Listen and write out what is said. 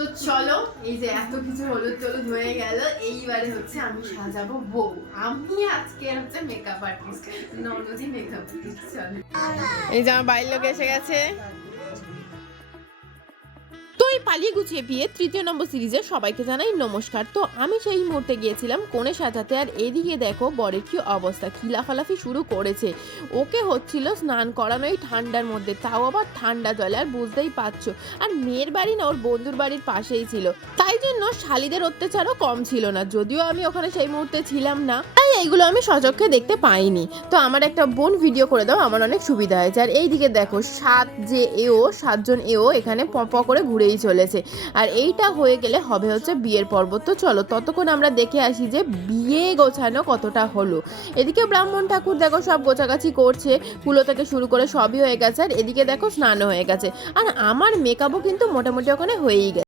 তো চলো, এই যে এত কিছু হলুদ টলুদ হয়ে গেল, এইবারে হচ্ছে আমি সাজাবো বউ। আমি আজকে হচ্ছে মেকআপ আর্টিস্ট, ননদি মেকআপ আর্টিস্ট। চলো, এই যে আমার বাড়ির লোক এসে গেছে। তো এই পালিয়ে গুছিয়ে বিয়ে তৃতীয় নম্বর সিরিজে সবাইকে জানাই নমস্কার। তো আমি সেই মুহূর্তে গিয়েছিলাম কোণে সাজাতে, আর এদিকে দেখো বরের কি অবস্থা, কি লাফালাফি শুরু করেছে। ওকে হচ্ছিল স্নান করানো এই ঠান্ডার মধ্যে, তাও আবার ঠান্ডা জলে, আর বুঝতেই পারছো আর মেয়ের বাড়ি না ওর বন্ধুর বাড়ির পাশেই ছিল, তাই জন্য শালিদের অত্যাচারও কম ছিল না। যদিও আমি ওখানে সেই মুহূর্তে ছিলাম না, তাই এইগুলো আমি সচক্ষে দেখতে পাইনি। তো আমার একটা বোন ভিডিও করে দাও, আমার অনেক সুবিধা হয়েছে। আর এইদিকে দেখো সাতজন এও এখানে প করে ঘুরেই চলেছে। আর এইটা হয়ে গেলে হবে হচ্ছে বিয়ের পর্ব। তো চলো ততক্ষণ আমরা দেখে আসি যে বিয়ে গোছানো কতটা হলো। এদিকে ব্রাহ্মণ ঠাকুর দেখো সব গোছাগাছি করছে, কুলো থেকে শুরু করে সবই হয়ে গেছে। আর এদিকে দেখো স্নানও হয়ে গেছে, আর আমার মেকআপও কিন্তু মোটামুটি ওখানে হয়েই গেছে।